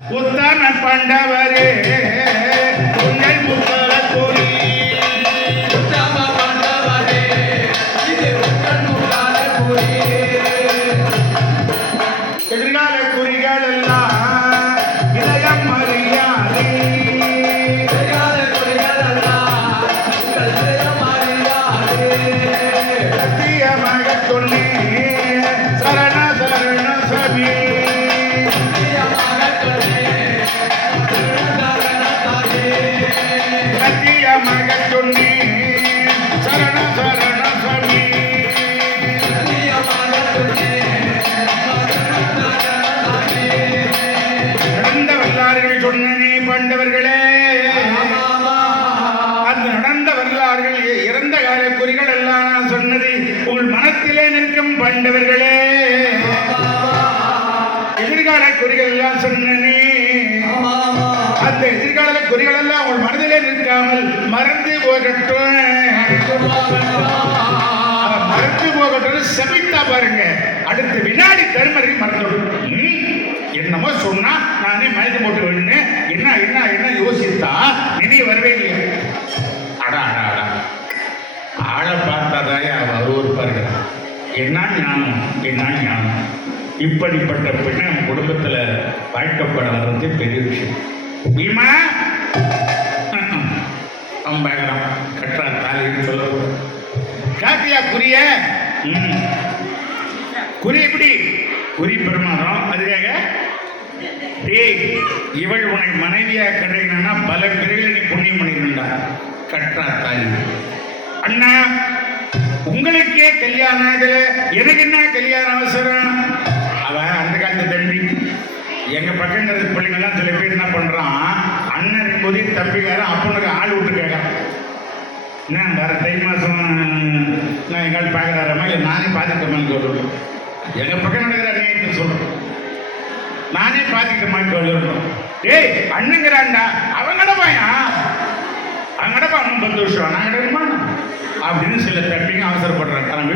உத்தம பாண்டவரே உங்கள் புத்தர கோரி உத்தம பாண்டவரே இது உங்கள் புத்தர கோரி எதிர்கால குறிகள் எல்லாம் இதயம் அறியாதே எதிர்கால குறிகள் எல்லாம் உங்கள் இதயம் அறியாதே சத்தியமாக சொல்லி சரண சரண சபி சத்தியமாக சொல்லி சரண சரண சபி நடந்த வரலாறுகள் சொன்ன நீ பாண்டவர்களே அந்த நடந்த வரலாறுகள் இறந்த கால குறிகள் எல்லாம் நான் சொன்னது உங்கள் மனத்திலே நிற்கும் பாண்டவர்களே எதிர்கால குறிகள் எல்லாம் சொன்ன நீ அந்த எதிர்கால குறிகள் எல்லாம் உங்கள் மனதிலே நிற்காமல் மறந்து போகட்டும் மறந்து போகட்டும் செபித்தா பாருங்க அடுத்த வினாடி தருமறை மறந்துடும் என்னமோ சொன்னா நானே மயக்கம் போட்டு விழுந்தேன் என்ன என்ன என்ன யோசித்தா நினைவு வரவே இல்லை அடா அடா அடா ஆளை பார்த்தாதாயே அவர் ஒருப்பார்கள் என்ன ஞானம் என்ன ஞானம் இப்படிப்பட்ட பெண்ணை குடும்பத்துல வாழ்க்கப்பட வந்து பெரிய விஷயம் பீமா அவன் பயங்கரம் கட்டுறா தாலின்னு சொல்ல காட்டியா குறிய குறி எப்படி குறி பெருமானம் அதுக்காக டேய் இவள் உன்னை மனைவியா கிடைக்கணும்னா பல பிறகு நீ புண்ணியம் பண்ணிருந்தா கற்றா தாலி அண்ணா உங்களுக்கே கல்யாணம் ஆகல எனக்கு என்ன கல்யாணம் அவசரம் அவன் அந்த காலத்து தம்பி எங்க பக்கங்கிறது பிள்ளைங்கெல்லாம் சில பேர் என்ன பண்றான் அண்ணன் இருக்கும்போது தம்பிக்காரன் அப்பனுக்கு ஆள் விட்டு கேட்கறான் என்ன வர தை மாசம் நான் எங்காவது பார்க்குறாரம்மா இல்லை நானே பார்த்துக்கிட்டோமான்னு சொல்லுவேன் எங்க பக்கம் நடக்கிற அண்ணன் சொல்றேன் நானே பார்த்துக்கிட்டோமான்னு சொல்லுறோம் ஏய் அண்ணங்கிறான்டா அவன் கடப்பாயா அவன் கடப்பா இன்னும் 10 வருஷம் நான் கிடக்குமா அப்படின்னு சில தம்பிங்க அவசரப்படுறாங்க